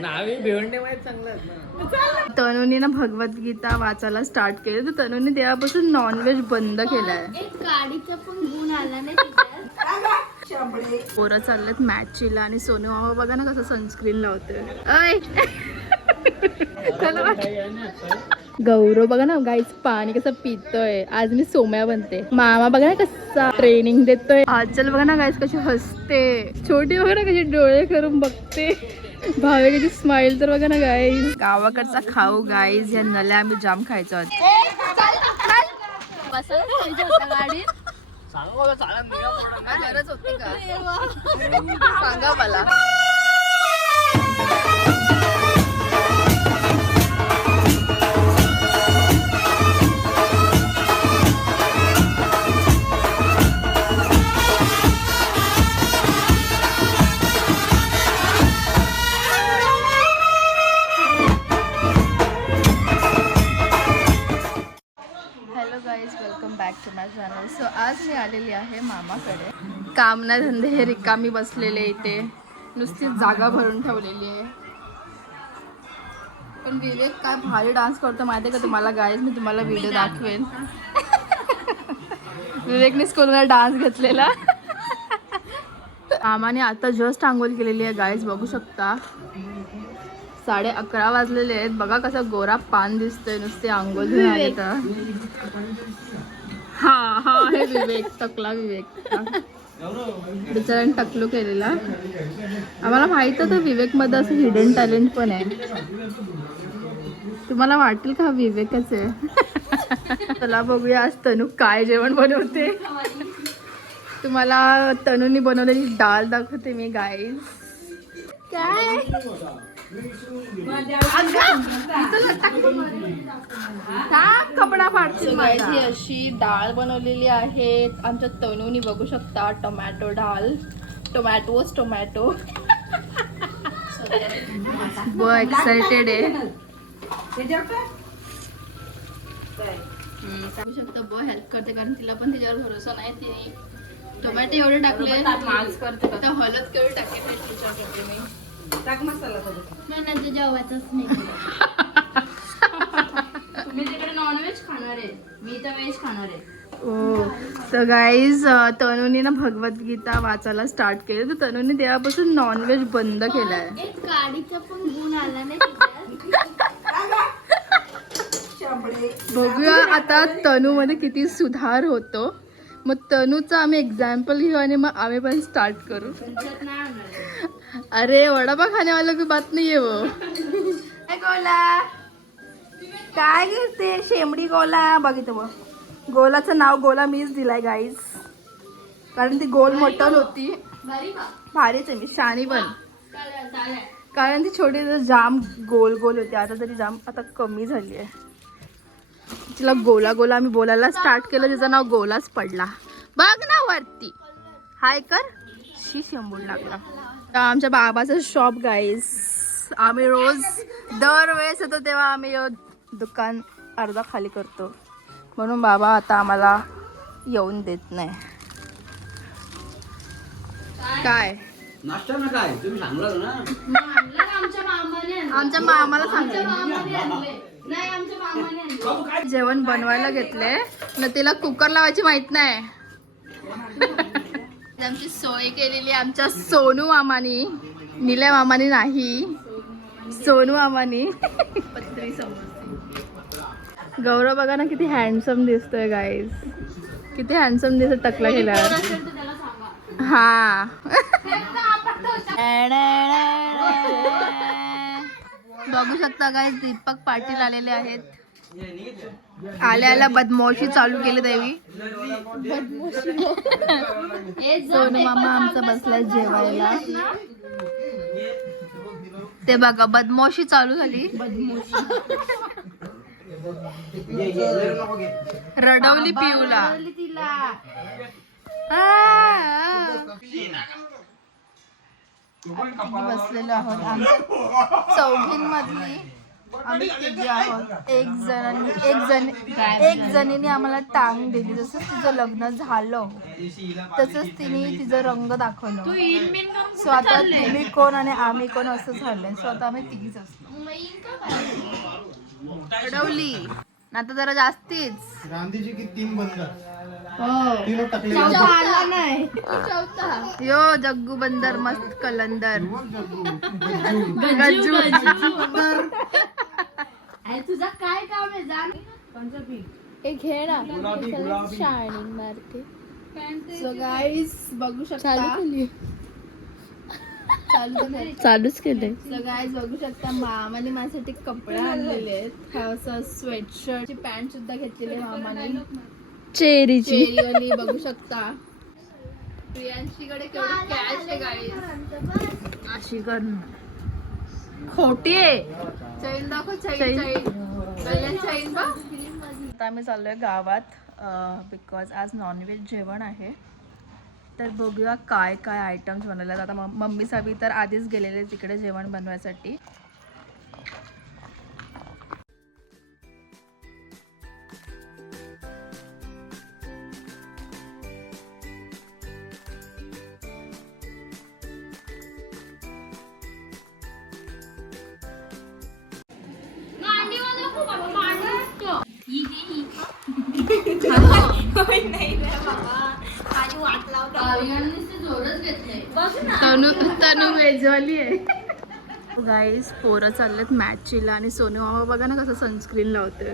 नावे भिवंडे माहित चांगलं ना. तनुनी ना भगवद्गीता वाचायला स्टार्ट केली तर तनुनी तेव्हापासून नॉनव्हेज बंद केलाय. एक गाडीचा पण गुण आला नाही. पोरं चाललेत मॅचीला आणि सोनू मामा बघा ना कसं सनस्क्रीन लावतोय. अय गौरव बघा ना गाईच पाणी कसं पितोय. आज मी सोम्या बनते. मामा बघा ना कसा ट्रेनिंग देतोय. आजल बघा ना गाईच कशी हसते. छोटी बघा ना कशी डोळे करून बघते. भावेकाची स्माइल तर बघा ना गाईज. गावाकडचा खाऊ गाईज. या नल्या आम्ही जाम खायचो आहोत. गरज होती का सांगा मला. Welcome back to my channel. So आज मी आलेली आहे मामाकडे. काम ना धंदे हे रिकामी बसलेले इथे नुसती जागा भरून ठेवलेली आहे. पण विवेक काय भारी डान्स करतो माहिती आहे का तुम्हाला गाईज. मी तुम्हाला व्हिडिओ दाखवेन. विवेकने स्कूलला डान्स घेतलेला. मामाने आता जस्ट आंघोळ केलेली आहे गाईज बघू शकता. 11:30 वाजलेले आहेत. बघा कसा गोरा पान दिसतोय नुसते आंघोळ घेऊन आले तर. हा हा हे विवेक टकला विवेक बिचाऱ्याने टकलू केलेला. आम्हाला माहित होतं विवेक मध्ये असं हिडन टॅलेंट पण आहे. तुम्हाला वाटेल का विवेकच आहे. चला बघूया आज तनू काय जेवण बनवते. तुम्हाला तनूनी बनवलेली डाळ दाखवते मी गाईज. काय कपडा फाडते. ही अशी डाळ बनवलेली आहे आमच्या तनूनी बघू शकता. टोमॅटो डाळ. टोमॅटोच टोमॅटो. ब एक्साइटेड आहे. बघू शकता ब हेल्प करते कारण तिला पण तिच्यावर भरोसा नाही. तिने टोमॅटो एवढे टाकले तर हळद केवढी टाकेल विचार करते मी. टाक मसाला नाही जेवायचंच नाही. तुम्ही तिकडे नॉनव्हेज खाणार आहे. मी तर व्हेज खाणार आहे. तर गाईज तनुनी ना भगवद्गीता वाचायला स्टार्ट केली तर तनुनी तेव्हापासून नॉनव्हेज बंद केलाय. एक गाडीचा पण गुण आला नाही. बघूया आता तनू मध्ये किती सुधार होतो. मग तनूचा आम्ही एक्झाम्पल घेऊ आणि मग आम्ही पण स्टार्ट करू. अरे वडापाव खाने वाला की बात नाही आहे वो. गोला काय करते शेमडी गोला. बघितलं बघ गोलाचं नाव गोला मीच दिलाय गाईज कारण ती गोल मटन होती. भारीच आहे मी शानी पण कारण ती छोटी जाम गोल गोल होती. आता तरी जाम आता कमी झाली आहे. तिला गोला गोला आम्ही बोलायला स्टार्ट केलं तिचं नाव गोलाच पडला. बघ ना वरती हाय कर. शी शंभूड लागला. आमच्या बाबाचं शॉप गाईज. आम्ही रोज दरवेळेस येतो तेव्हा आम्ही दुकान अर्धा खाली करतो म्हणून बाबा आता आम्हाला येऊन देत नाही. काय नाश्ता ना काय तुम्ही सांगलं ना. आमच्या मामाला सांगते. जेवण बनवायला घेतले ना तिला कुकर लावायची माहित नाही. आमची सोय केलेली आमच्या सोनू मामानी. निल्या मामानी नाही सोनू मामानी. पत्री समोर गौरव बघा ना किती हँडसम दिसतोय गाईज. किती हँडसम दिसत टकला गेल्यावर. हा बघू शकता गाईज दीपक पाटील आलेले आहेत. आल्या आल्या बदमाशी चालू केली देवी. सोनू मामा आमचा बसलाय जेवायला. ते बघा बदमाशी चालू झाली. रडवली पिऊला. बसलेलो आहोत आमच्या चौघींमधली आम्ही तिघी आहोत. एक जणीने आम्हाला टांग दिली. जसं तिचं लग्न झालं तसंच तिने तिचं रंग दाखवलं. सो आता तुम्ही कोण आणि आम्ही कोण असं झालंय. सो आता आम्ही तिघीच असतो. अडवली आता जरा जास्तीच. गांधीजी की 3 बंदर हो तीनों टकले आला नाही. यो जग्गू बंदर मस्त कलंदर. गज्जू तुझा काय काम आहे जाण एक घे ना शायनिंग मारते. सो गाईस बघू शकता चालूच केलंय. सो गाईस बघू शकता मामाने माझ्यासाठी कपडे आणलेले आहेत. हा असं स्वेटशर्टची पॅन्ट सुद्धा घेतलेली आहे मामाने चेरीची चेरीवाली. बघू शकता प्रियांशीकडे केवढी कॅश आहे गाईस. अशी कर खोटी आहे. चैन दाखव. चैन चैन बघ. आता आम्ही चाललोय गावात बिकॉज आज नॉनव्हेज जेवण आहे. तर बघूया काय काय आयटम्स बनवले. आता मम्मी साबी तर आधीच गेलेले तिकडे जेवण बनवायसाठी. तनु वेजवाली आहे. गाईस पोरं चाललेत मॅचीला आणि सोनू मामा बघा ना कसं सनस्क्रीन लावतोय.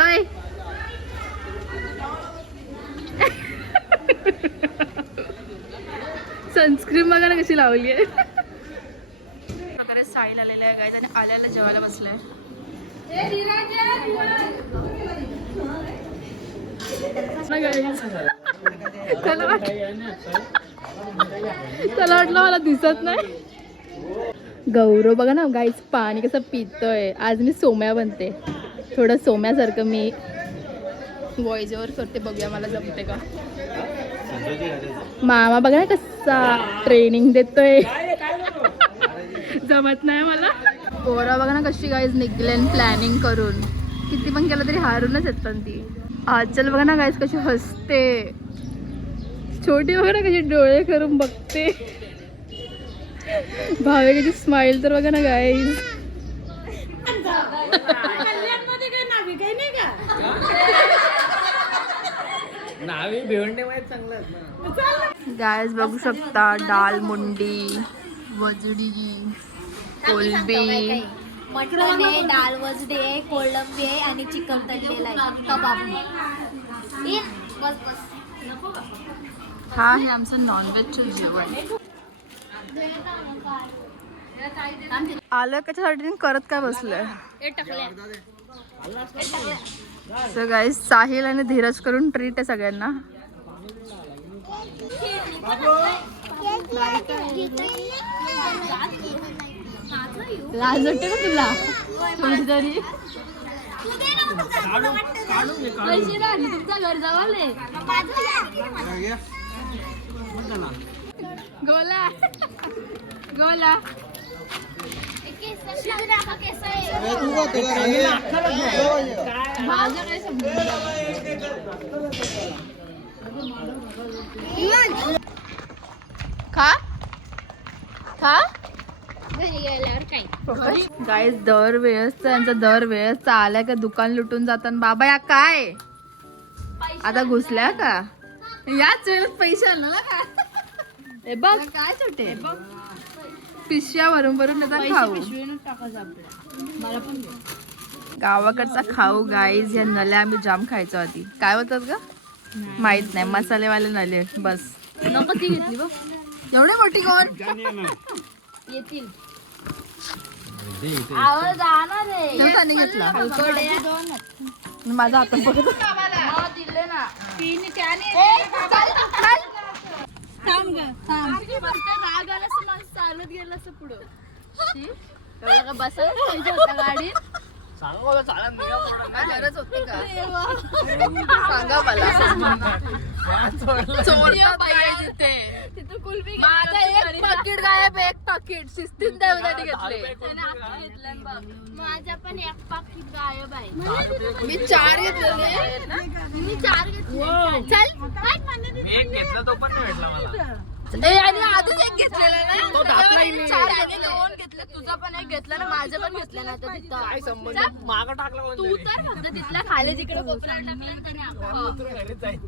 अय सनस्क्रीन बघा ना कशी लावली आहे. प्रकारे साईल आलेला आहे गाईज आणि आल्याला जेवायला बसलाय. त्याला वाटलं मला दिसत नाही. गौरव बघा ना गाईज पाणी कसं पितोय. आज मी सोम्या बनते. थोडं सोम्यासारखं मी व्हॉइस ओव्हर करते. बघूया मला जमते का. मामा बघा ना कसा ट्रेनिंग देतोय. जमत नाही मला. पोरा बघा ना कशी गाईज निघले प्लॅनिंग करून. किती पण केलं तरी हारूनच येतात ती. आजल बघा ना गाईज कशी हसते. छोटी बघा ना कशी डोळे करून बघते. भावेची स्माइल तर बघा ना गाईज. नावी भिवंडे माहित चांगलं आहेत ना. गाईज बघू शकता डाल मुंडी वजडी कोलबी मटन आहे, डाळ वजडी आहे, कोळंबी आहे आणि चिकन तळलेला आहे, कबाब. बस बस. हा आहे आमचं नॉनव्हेजचं जेवण. आलं कशासाठी करत काय बसलंय. सो गाईज साहिल आणि धीरज करून ट्रीट आहे सगळ्यांना. लाज वाटते का तुला थोडी तरी. तुमचा घर जवळ आहे. गोला गोला माझं काय समजलं. खा खा. घरी गेल्यावर काय गाईज दरवेळेस त्यांचा दरवेळेस आल्या का दुकान लुटून जातात. बाबा या काय आता घुसल्या का. याच वेळेस पैसे आणला ना का. हे बघ काय छोटे पिशव्या भरून भरून देतात खाऊ. मला पण गावाकडचा खाऊ गाईज. या नल्या आम्ही जाम खायचो आधी. काय होतात ग माहित नाही. मसालेवाले नले बस. नको ती घेतली बघ. एवढी मोठी कोण येतील आवाज जाणार आहे. त्याने घेतला माझा हातात बघत दिले ना राग आला असं माणूस चालत गेलं असं पुढं. एवढं का बसायला पाहिजे होता गाडीत. गरज होती का सांगा मला. चोरतात guys इथे. माझा एक पाकिट गायब आहे, एक पाकिट शिस्तीत देवदाटी घेतले. माझा पण एक पाकिट गायब आहे. मी 4 घेतलेले. मी 4 घेतले. चल एक घेतला तो पण नाही भेटला मला. आणि आधीच एक घेतलेला ना. तो दाखलाही नाही. 4 आणि 2 घेतले. तुझा पण एक घेतला ना, माझं पण घेतलं ना आता तिथं. काय संबंध मागं टाकला तू कोणतरी. तर फक्त तिथला खाली जिकडे कोपऱ्यात टाकलं तरी आपण. उतरून घरीच जाईल.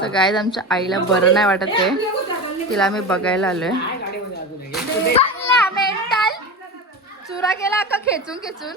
तर गाईज आमच्या आईला बरं नाही वाटत आहे, तिला आम्ही बघायला आलोय. काय गाडीमध्ये अजून आहे? चालला मेंटल चुरा केला का खेचून खेचून.